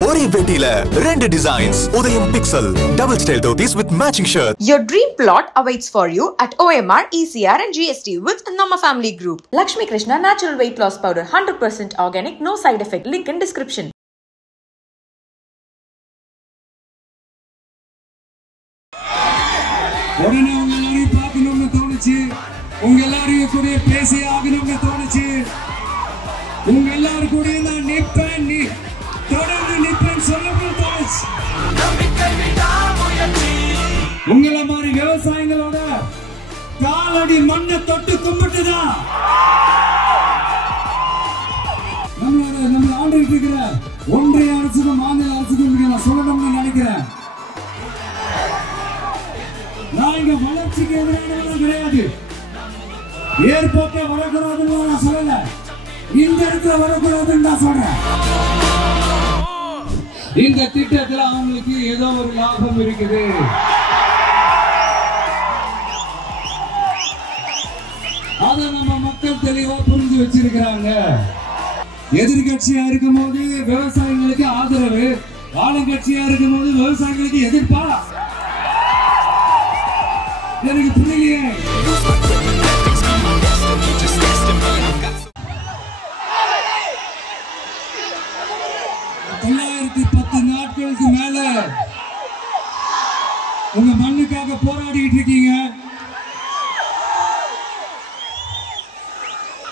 ஒரே வெட்டில ரெண்டு டிசைன்ஸ் உதயம் pixel double style dhotis with matching shirt. Your dream plot awaits for you at OMR, ECR and GST with Nama Family Group. Lakshmi Krishna Natural Weight Loss Powder, 100% organic, no side effect. Link in description. உடனே உங்க எல்லாரையும் பார்க்கணும்னு தோணுச்சு, உங்க எல்லாரையும் கூட பேசி ஆகணும்னு தோணுச்சு. உங்க எல்லாரும் கூட நான் நிற்பேன், தொடர்ந்து நிற்பேன் சொல்லணும்னு தோணுச்சு. உங்களை மாதிரி விவசாயிகளோட காலடி மண்ணை தொட்டு கும்பிட்டுதான் நம்மள ஆண்டுகிட்டு இருக்கிற ஒன்றிய அரசுக்கும் மாநில அரசுக்கும் நான் சொல்லணும்னு நினைக்கிறேன். நான் இங்க வளர்ச்சிக்கு எதிரானவங்க கிடையாது, ஏர்போர்ட்டே வரக்கூடாதுன்னு நான் சொல்லல, இந்த இடத்துல வரக்கூடாதுன்னு நான் சொல்றேன். இந்த திட்டத்துல அவங்களுக்கு ஏதோ ஒரு லாபம் இருக்குது. அதை நம்ம மக்கள் தெளிவா புரிஞ்சு வச்சிருக்கிறாங்க. எதிர்கட்சியா இருக்கும் போது விவசாயிகளுக்கு ஆதரவு, ஆளுங்கட்சியா இருக்கும் போது விவசாயிகளுக்கு எதிர்ப்பா, எனக்கு புரியலையே. 910 நாட்களுக்கு மேல உங்க மண்ணுக்காக போராடிட்டு இருக்கீங்க.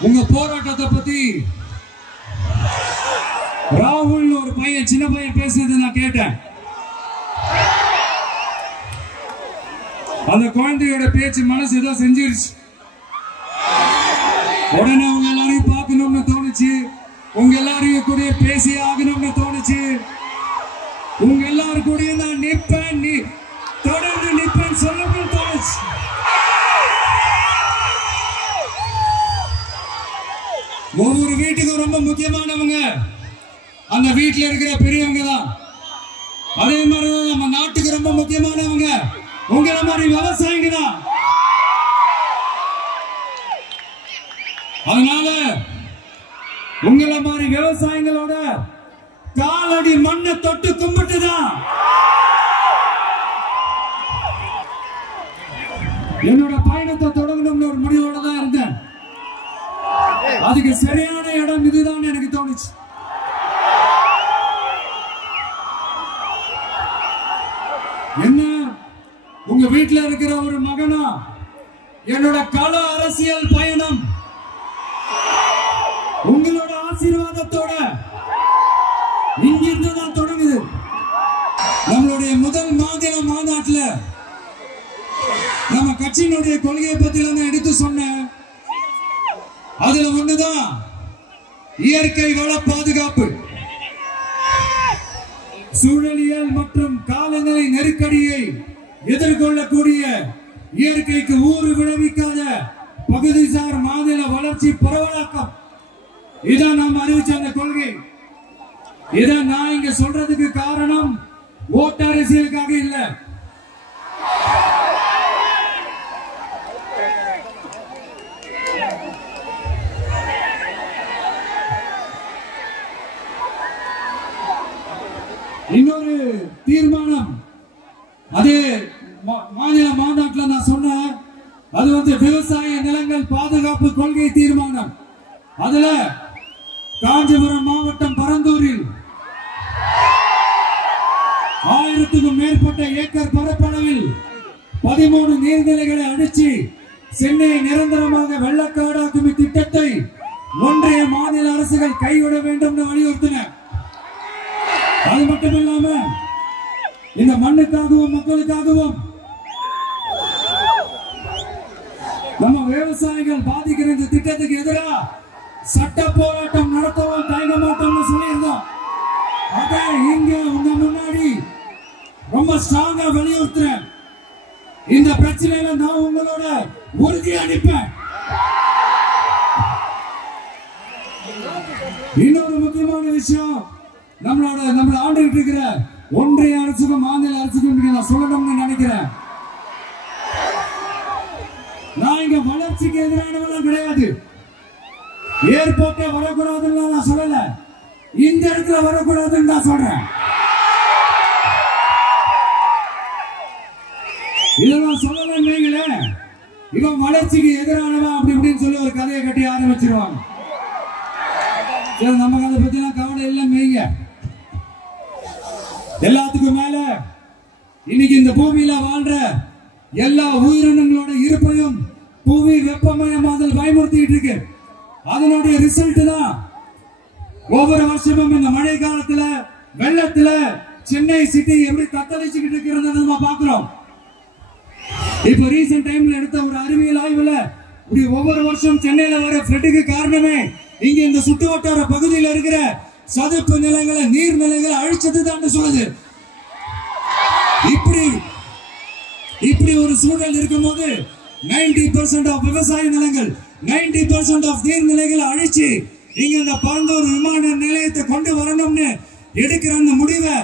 உங்க போராட்டத்தை பத்தி ராகுல் ஒரு பையன், சின்ன பையன் பேசுறதை நான் கேட்டேன். அந்த குழந்தையோட பேச்சு மனசு ஏதோ செஞ்சிருச்சு. உடனே உங்க எல்லாரையும் பார்க்கணும்னு தோணுச்சு, உங்க எல்லாரையும் கூட பேசி ஆகணும்னு தோணுச்சு. உங்க எல்லாரும் கூட நான் நிற்பேன், தொடர்ந்து நிற்பேன் சொல்லணும்னு தோணுச்சு. ஒவ்வொரு வீட்டுக்கும் ரொம்ப முக்கியமானவங்க அந்த வீட்டுல இருக்கிற பெரியவங்க தான். அதே மாதிரிதான் நம்ம நாட்டுக்கு ரொம்ப முக்கியமானவங்க உங்களை மாதிரி விவசாயிங்க தான். அதனால உங்களை மாதிரி விவசாயிகளோட காலடி மண்ணை தொட்டு கும்பிட்டுதான் என்னோட பயணத்தை தொடங்கணும்னு ஒரு முடிவோட தான் இருந்தேன். அதுக்கு சரியான இடம் இதுதான் எனக்கு தோணுச்சு. என்ன, உங்க வீட்டுல இருக்கிற ஒரு மகனா என்னோட கள அரசியல் பயணம் உங்களோட ஆசீர்வாதத்தோட இங்கிருந்து தான் தொடங்குது. நம்மளுடைய முதல் மாநில மாநாட்டுல நம்ம கட்சியினுடைய கொள்கையை பத்தி நான் எடுத்து சொன்னேன். அதுல ஒண்ணுதான் இயற்கை வள பாதுகாப்பு. சூழலியல் மற்றும் காலநிலை நெருக்கடியை எதிர்கொள்ளக்கூடிய இயற்கைக்கு ஊறு விளைவிக்காத பகுதிசார் மாநில வளர்ச்சி பரவலாக்கம், இதான் நாம் அறிவிச்ச அந்த கொள்கை. இதை நான் இங்க சொல்றதுக்கு காரணம் ஓட்டு அரசியலுக்காக இல்ல. இன்னொரு தீர்மானம் அதே மாநில மாநாட்டில் நான் சொன்னேன். அது விவசாய நிலங்கள் பாதுகாப்பு கொள்கை தீர்மானம். அதுல காஞ்சிபுரம் மாவட்டம் பரந்தூரில் 1000க்கும் மேற்பட்ட ஏக்கர் பரப்பளவில் 13 நீர்நிலைகளை அடிச்சு சென்னையை நிரந்தரமாக வெள்ளக்காடாக்கும் திட்டத்தை ஒன்றிய மாநில அரசுகள் கைவிட வேண்டும் வலியுறுத்தின. அது மட்டுமில்லாம இந்த மண்ணுக்காகவும் மக்களுக்காகவும் நம்ம விவசாயிகள் பாதிக்கிற இந்த திட்டத்துக்கு எதிராக சட்ட போராட்டம் நடத்தவும் தயங்க மாட்டோம்னு சொல்லியிருந்தோம். அதை இங்க உங்க முன்னாடி ரொம்ப ஸ்ட்ராங்கா வலியுறுத்துறேன். இந்த பிரச்சனையில நான் உங்களோட உறுதி அளிப்பேன். இன்னொரு முக்கியமான விஷயம், நம்மள ஆண்டுகிட்டு இருக்கிற ஒன்றிய அரசுக்கும் மாநில அரசுக்கும் நான் சொல்லணும்னு நினைக்கிறேன். நான் இங்க வளர்ச்சிக்கு எதிரானவங்க கிடையாது, ஏர்போர்ட்டே வரக்கூடாதுன்னு நான் சொல்லல, இந்த இடத்துல வரக்கூடாதுன்னு நான் சொல்றேன். இதெல்லாம் சொல்லலன்னீங்களே, இவன் வளர்ச்சிக்கு எதிரானவன் அப்படி இப்படின்னு சொல்லி ஒரு கதையை கட்டி ஆரம்பிச்சிருவாங்க. நமக்கு அதை பத்தி எல்லாம் கவலை இல்லை மெய்ங்க. எல்லாத்துக்கும் மேல இன்னைக்கு இந்த பூமியில வாழ்ற எல்லா உயிரினங்களோட இருப்பையும் புவி வெப்பமயமாதல் பயமுறுத்திட்டு இருக்கு. அதனுடைய ரிசல்ட் தான் ஒவ்வொரு வருஷமும் இந்த மழை காலத்துல வெள்ளத்துல சென்னை சிட்டி எப்படி தத்தளிச்சுக்கிட்டு இருக்கிறது நம்ம பாக்குறோம். இப்ப ரீசெண்ட் டைம்ல எடுத்த ஒரு அறிவியல் ஆய்வுல இப்படி ஒவ்வொரு வருஷம் சென்னையில வர ஃப்ளட்டுக்கு காரணமே இங்க இந்த சுற்று வட்டார பகுதியில் இருக்கிற சதுப்பு நிலங்களை நீர்நிலைகளை அழிச்சது தான் சொல்லுது. இப்படி ஒரு சூழல் இருக்கும்போது 90% ஆஃப் விவசாய நிலங்கள் 90% ஆஃப் நீர்நிலைகளை அழிச்சு இங்க இந்த பரந்தூர் விமான நிலையத்தை கொண்டு வரணும்னு எடுக்கிற அந்த முடிவை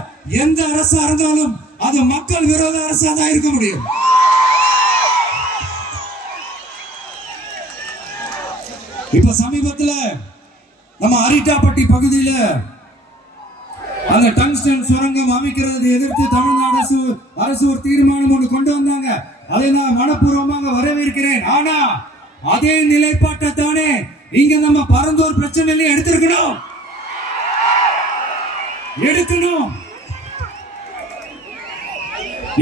எந்த அரசா இருந்தாலும் அது மக்கள் விரோத அரசா தான் இருக்க முடியும். இப்ப சமீபத்துல நம்ம அரிட்டாப்பட்டி பகுதியில அந்த டங்ஸ்டன் சுரங்கம் அமைக்கிறது எதிர்த்து தமிழ்நாடு அரசு ஒரு தீர்மானம் ஒன்று கொண்டு வந்தாங்க. அதை நான் மனப்பூர்வமாக வரவேற்கிறேன். ஆனா அதே நிலைப்பாட்டை தானே இங்க நம்ம பரந்தூர் பிரச்சனையில எடுக்கணும்.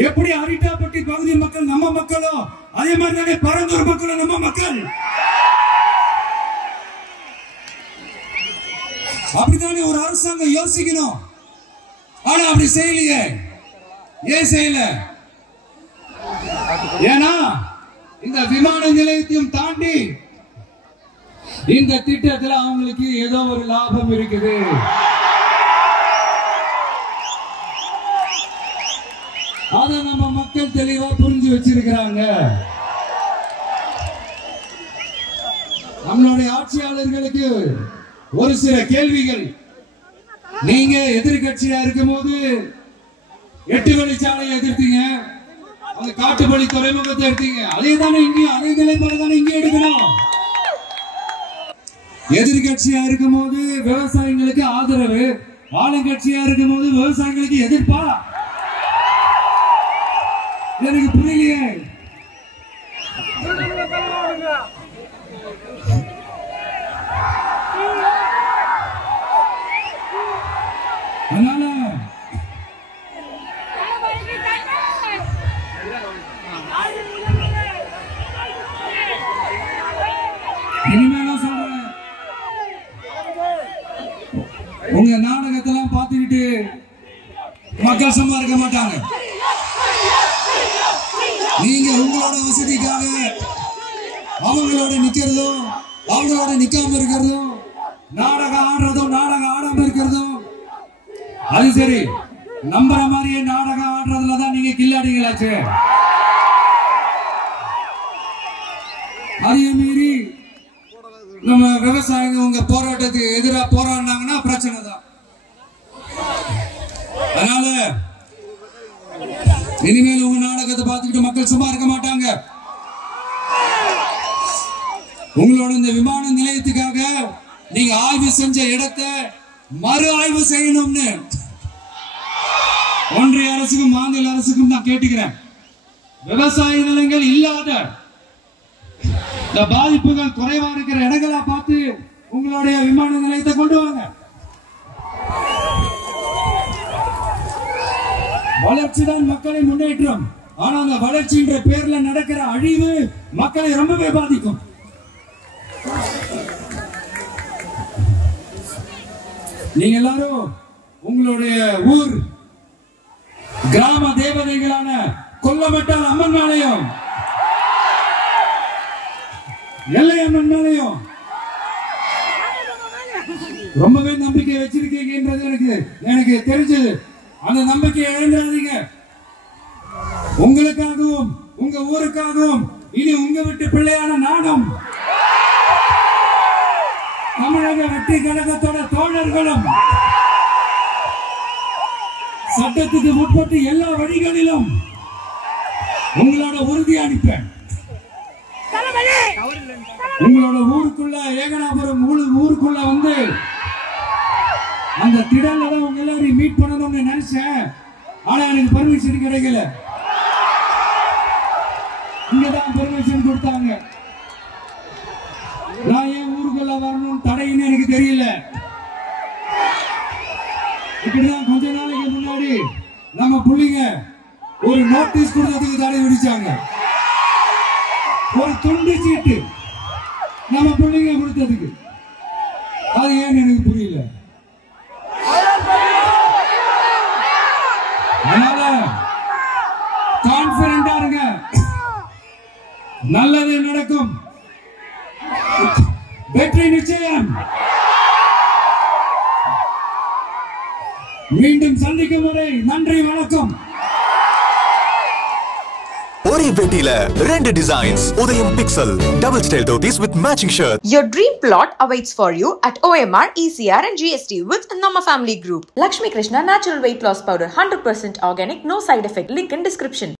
எப்படி அரிட்டாப்பட்டி பகுதி மக்கள் நம்ம மக்களோ அதே மாதிரி தானே பரந்தூர் மக்களும் நம்ம மக்கள். அப்படித்தானே ஒரு அரசாங்கம் யோசிக்கணும். ஆனா அப்படி செய்யலையே. ஏன் செய்யல? ஏன்னா இந்த விமான நிலையத்தையும் தாண்டி இந்த திட்டத்தில் அவங்களுக்கு ஏதோ ஒரு லாபம் இருக்குது. அத நம்ம மக்கள் தெளிவா புரிஞ்சு வச்சிருக்கிறாங்க. நம்மளுடைய ஆட்சியாளர்களுக்கு ஒரு சில கேள்விகள். நீங்க எதிர்கட்சியா இருக்கும் போது 8 வழிச்சாலையை எதிர்த்தீங்க, அந்த காட்டுப்பள்ளி துறைமுகத்தை எடுத்தீங்க. அதே தானே இங்கேயும் அதே நிலைப்பாடு தானே இங்கே எடுக்கணும். எதிர்கட்சியா இருக்கும் போது விவசாயிகளுக்கு ஆதரவு, ஆளுங்கட்சியா இருக்கும் போது விவசாயிகளுக்கு எதிர்ப்பா? எனக்கு புரியலையே. அதனால இனிமேலும் சொல்றேன், உங்க நாடகத்தெல்லாம் பார்த்துக்கிட்டு மக்கள் சும்மா இருக்க மாட்டாங்க. நீங்க உங்களோட வசதிக்காக அவங்களோட நிக்கிறதும் அவங்களோட நிக்காம இருக்கிறதும் நாடகம் ஆடுறதும் நாடகம் ஆடாம இருக்கிறதும் அது சரி. நம்புற மாதிரியே நாடகம் ஆடுறதுலதான் நீங்க கில்லாடிங்களாச்சு. அதையும் மீறி நம்ம விவசாயிங்க உங்க போராட்டத்துக்கு எதிராக போராடினாங்கன்னா பிரச்சனை தான். அதனால இனிமேல் உங்க நாடகத்தை பார்த்துக்கிட்டு மக்கள் சும்மா இருக்க மாட்டாங்க. உங்களோட இந்த விமான நிலையத்துக்காக நீங்க ஆய்வு செஞ்ச இடத்தை மறு ஆய்வு செய்யணும்னு ஒன்றிய அரசுக்கும் மாநில அரசுக்கும் நான் கேட்டுக்கிறேன். விவசாய நிலங்கள் இல்லாத இந்த பாதிப்புகள் குறைவா இருக்கிற இடங்களா பார்த்து உங்களுடைய விமான நிலையத்தை கொண்டு வாங்க. வளர்ச்சி தான் மக்களை முன்னேற்றம். ஆனா அந்த வளர்ச்சின்ற பேர்ல நடக்கிற அழிவு மக்களை ரொம்பவே பாதிக்கும். நீங்க எல்லாரும் உங்களுடைய ஊர் கிராம தேவதைகளான கொல்லமட்டால் அம்மன் மேலையும் எல்லை அம்மன் மேலையும் ரொம்பவே நம்பிக்கை வச்சிருக்கீங்கன்றது எனக்கு தெரிஞ்சது. அந்த நம்பிக்கையை இழந்துடாதீங்க. உங்களுக்காகவும் உங்க ஊருக்காகவும் இனி உங்க வீட்டு பிள்ளையான நாடும் தமிழக வெற்றி கழகத்தோட தோழர்களும் சட்டத்துக்கு முற்பட்டு எல்லா வழிகளிலும் உங்களோட உறுதி அளிப்பேன். உங்களோட ஊருக்குள்ள ஏகனாபுரம் ஊருக்குள்ள வந்து அந்த திடல்ல தான் உங்க எல்லாரையும் மீட் பண்ணணும்னு நினைச்சேன். ஆனா எனக்கு பர்மிஷன் கிடைக்கல. இங்கதான் பர்மிஷன் கொடுத்தாங்க. நான் ஏன் ஊருக்குள்ள வரணும் தடைன்னு எனக்கு தெரியல. இப்படிதான் கொஞ்ச நாளைக்கு முன்னாடி நம்ம புள்ளிங்க ஒரு நோட்டீஸ் கொடுத்ததுக்கு தடை விதிச்சாங்க. ஒரு துண்டு சீட்டு நம்ம புள்ளிங்க கொடுத்ததுக்கு. அது ஏன்னு எனக்கு புரியல. அதனால கான்பிடண்டா இருங்க, நல்லது நடக்கும், வெற்றி நிச்சயம். மீண்டும் சந்திக்கும் வரை நன்றி, வணக்கம். ஒரே பேட்டியில 2 டிசைன்ஸ். உதயம் pixel double style dhotis with matching shirt. Your dream plot awaits for you at OMR, ECR and GST with Nama Family Group. Lakshmi Krishna Natural Weight Loss Powder, 100% organic, no side effect. Link in description.